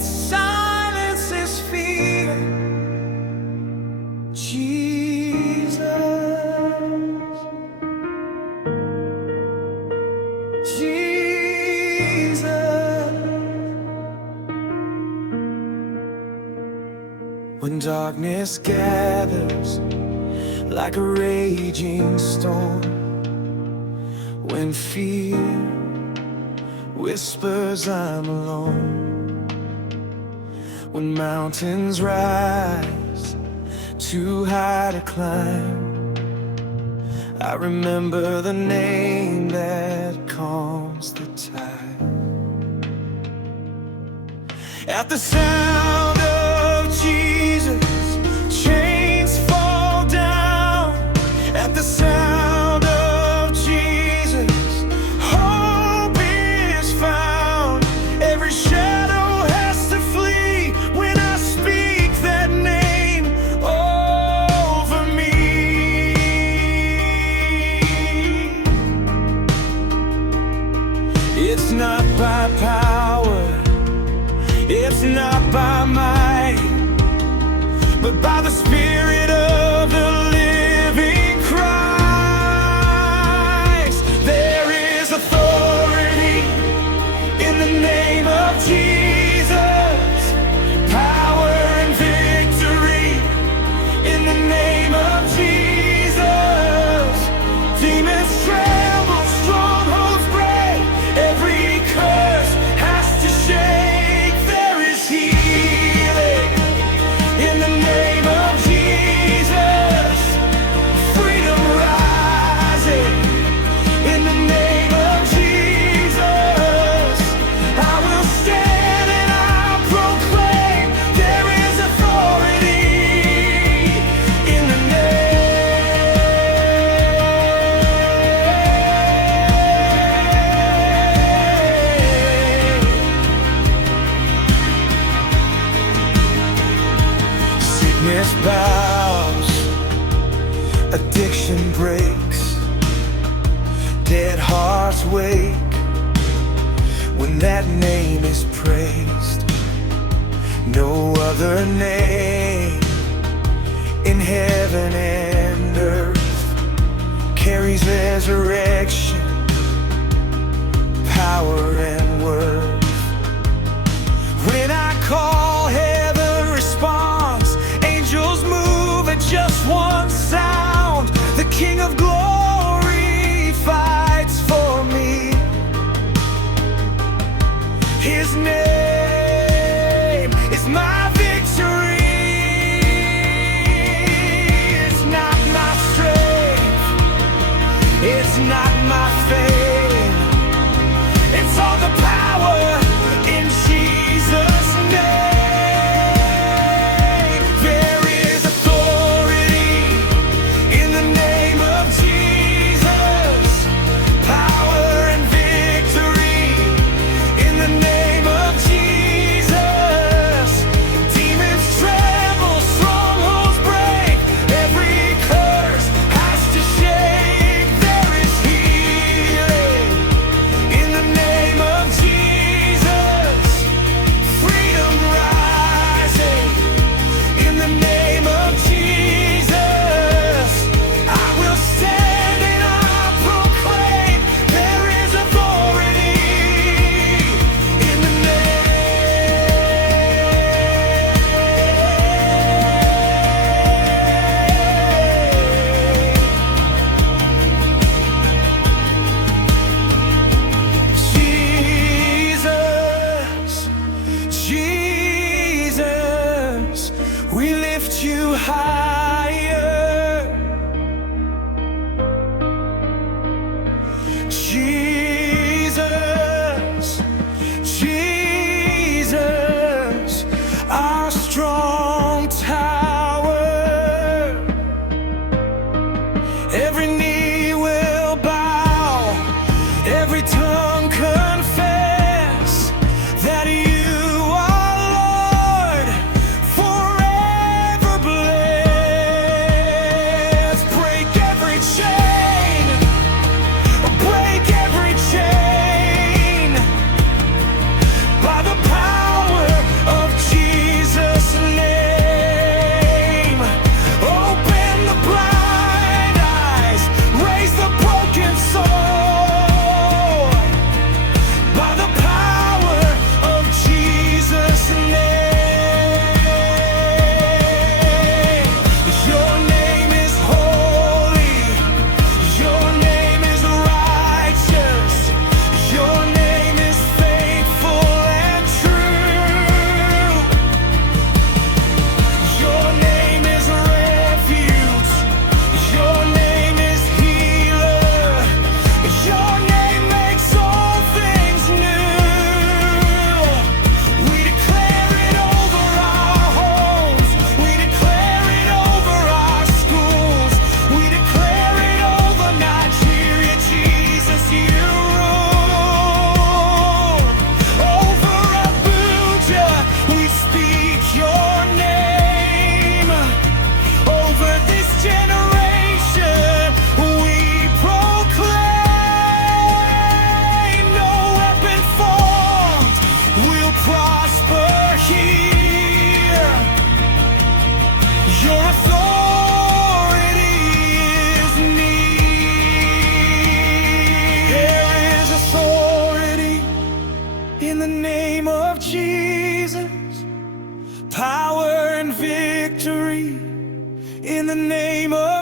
It silences fear. Jesus, Jesus. When darkness gathers like a raging storm, when fear whispers I'm alone, when mountains rise too high to climb, I remember the name that calms the tide. At the sound of Jesus, chains fall down. At the sound of Jesus, hope is found. Every shadow has to flee when I speak that name over me. It's not by power, it's not by might, but by the Spirit of the living Christ. There is authority in the name of Jesus, power and victory in the name of Jesus. Demons tremble, strongholds break, every curse has to shake. There is healing in the name of Jesus, freedom rising in the name of Jesus. I will stand and I'll proclaim there is authority in the name. Sickness bows, addiction breaks, dead hearts wake when that name is praised. No other name in heaven and earth carries resurrection, power and worth. When I call, heaven responds, angels move at just one sound. The King of Glory fights for me. His name is my victory. It's not my strength, it's not my fame, it's all the power in Jesus' name. There is authority in the name of Jesus, power and victory in the name of Jesus. Demons tremble, strongholds break, every curse has to shake. There is healing in the name of Jesus, freedom rising in the name of Jesus. I will stand and I'll proclaim there is authority in the name. Jesus, we lift you higher. Jesus, Jesus, our strong tower. Every knee will bow, every tongue confess that you are Lord, forever blessed. victory in the name of